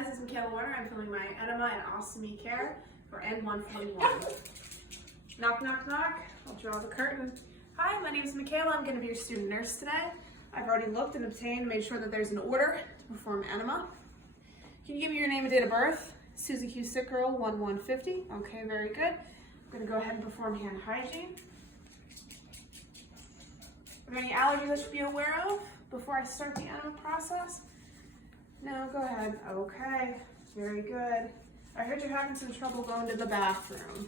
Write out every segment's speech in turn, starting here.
Hi, this is Michaela Warner. I'm filming my Enema and Ostomy care for N141. Knock, knock, knock. I'll draw the curtain. Hi, my name is Michaela. I'm going to be your student nurse today. I've already looked and obtained and made sure that there's an order to perform enema. Can you give me your name and date of birth? Susie Q. Sick Girl, 1150. Okay, very good. I'm going to go ahead and perform hand hygiene. Are there any allergies I should be aware of before I start the enema process? No, go ahead. Okay, very good. I heard you're having some trouble going to the bathroom.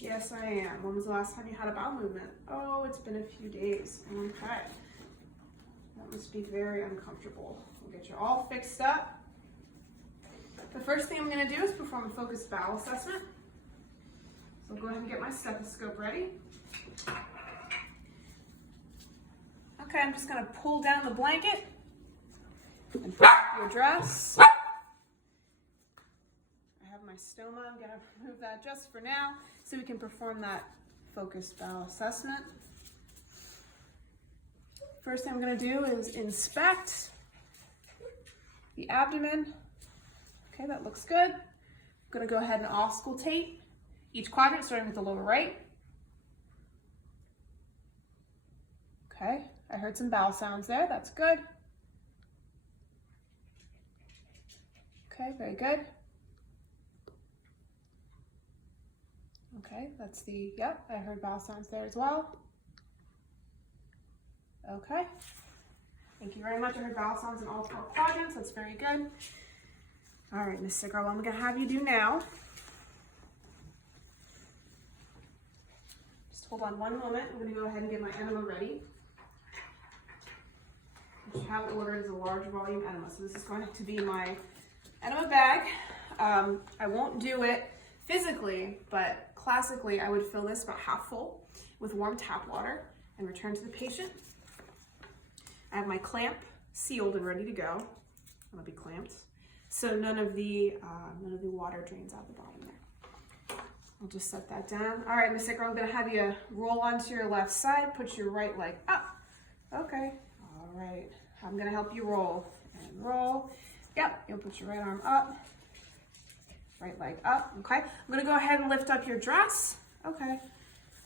Yes, I am. When was the last time you had a bowel movement? Oh, it's been a few days. Okay. That must be very uncomfortable. We'll get you all fixed up. The first thing I'm going to do is perform a focused bowel assessment. So I'll go ahead and get my stethoscope ready. Okay, I'm just going to pull down the blanket and put up your dress. I have my stoma. I'm going to remove that just for now so we can perform that focused bowel assessment. First thing I'm going to do is inspect the abdomen. Okay, that looks good. I'm going to go ahead and auscultate each quadrant, starting with the lower right. Okay, I heard some bowel sounds there. That's good. Okay, very good. Okay, that's the, yep, I heard bowel sounds there as well. Okay, thank you very much. I heard bowel sounds in all 4 quadrants. That's very good. All right, Miss Sick Girl, what I'm going to have you do now, just hold on one moment. I'm going to go ahead and get my enema ready. Which I have ordered as a large volume enema. So this is going to be my enema bag. I won't do it physically, but classically I would fill this about half full with warm tap water and return to the patient. I have my clamp sealed and ready to go. It'll be clamped, so none of the water drains out the bottom there. I'll just set that down. All right, Miss Sick Girl, I'm gonna have you roll onto your left side. Put your right leg up. Okay. All right. I'm gonna help you roll and roll. Yep. You'll put your right arm up. Right leg up. Okay. I'm gonna go ahead and lift up your dress. Okay.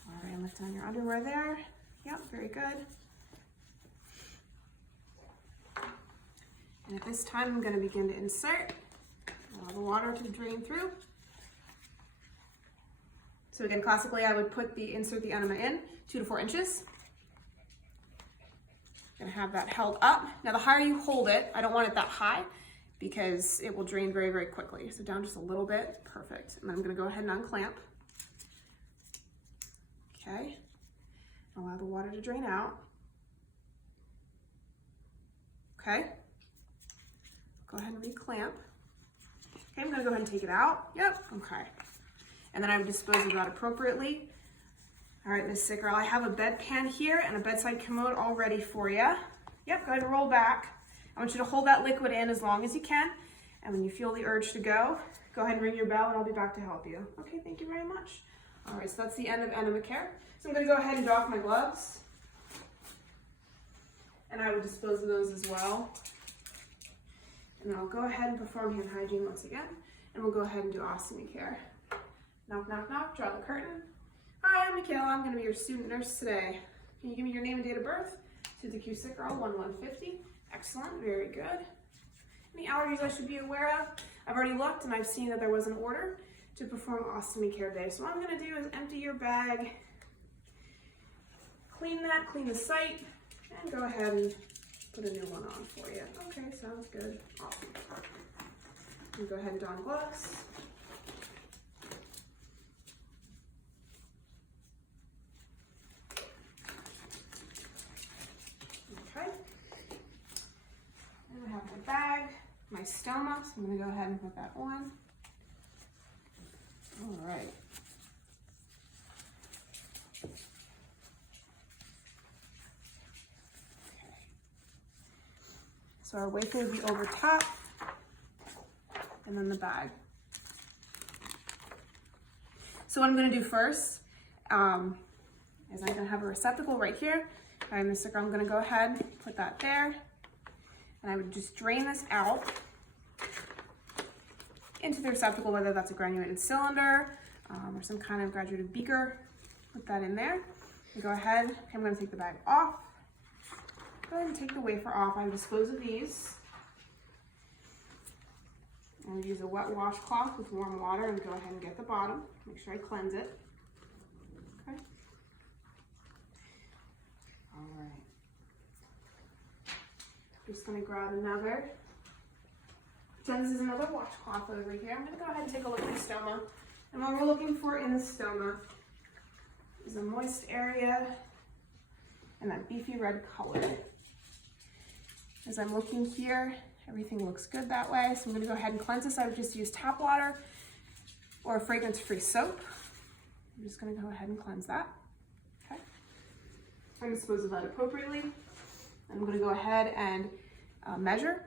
All right. And lift down your underwear there. Yep. Very good. And at this time, I'm going to begin to insert. Allow the water to drain through. So again, classically, I would insert the enema in 2 to 4 inches. I'm going to have that held up. Now, the higher you hold it, I don't want it that high because it will drain very, very quickly. So down just a little bit, perfect. And then I'm going to go ahead and unclamp. Okay. Allow the water to drain out. Okay. Go ahead and reclamp. Okay, I'm gonna go ahead and take it out. Yep, okay. And then I would dispose of that appropriately. All right, Miss Sick Girl, I have a bedpan here and a bedside commode all ready for you. Yep, go ahead and roll back. I want you to hold that liquid in as long as you can. And when you feel the urge to go ahead and ring your bell and I'll be back to help you. Okay, thank you very much. All right, so that's the end of enema care. So I'm gonna go ahead and doff my gloves. And I would dispose of those as well. And then I'll go ahead and perform hand hygiene once again, and we'll go ahead and do ostomy care. Knock, knock, knock, draw the curtain. Hi, I'm Michaela. I'm going to be your student nurse today. Can you give me your name and date of birth? Susie Q. Sick Girl, 1150. Excellent, very good. Any allergies I should be aware of? I've already looked and I've seen that there was an order to perform ostomy care today. So what I'm going to do is empty your bag, clean the site, and go ahead and put a new one on for you. Okay, sounds good. Awesome. You go ahead and don gloves. Okay. And I have my bag, my stoma, so I'm going to go ahead and put that on. All right. So our wafer would be over top, and then the bag. So what I'm going to do first is I'm going to have a receptacle right here. I'm going to go ahead and put that there, and I would just drain this out. into the receptacle, whether that's a granulated cylinder or some kind of graduated beaker. Put that in there. And go ahead, okay, I'm gonna take the bag off. Go ahead and take the wafer off. I dispose of these. I'm gonna use a wet washcloth with warm water and go ahead and get the bottom. Make sure I cleanse it. Okay. All right. Just gonna grab another. So this is another washcloth over here. I'm gonna go ahead and take a look at the stoma. And what we're looking for in the stoma is a moist area and that beefy red color. As I'm looking here, everything looks good that way. So I'm gonna go ahead and cleanse this. I would just use tap water or a fragrance-free soap. I'm just gonna go ahead and cleanse that. Okay. I'm gonna dispose of that appropriately. I'm gonna go ahead and measure.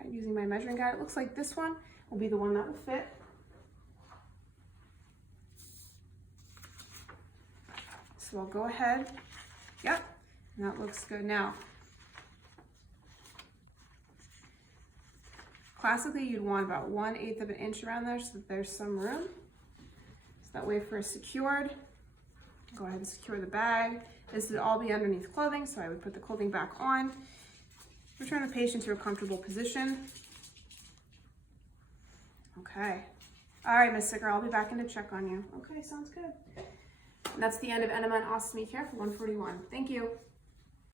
Okay, using my measuring guide, it looks like this one will be the one that will fit. So I'll go ahead, yep, and that looks good. Now, classically you'd want about 1/8 of an inch around there so that there's some room. So that wafer is secured. Go ahead and secure the bag. This would all be underneath clothing, so I would put the clothing back on. Return the patient to a comfortable position. Okay. All right, Miss Sicker, I'll be back in to check on you. Okay, sounds good. And that's the end of Enema and Ostomy Care for 141. Thank you.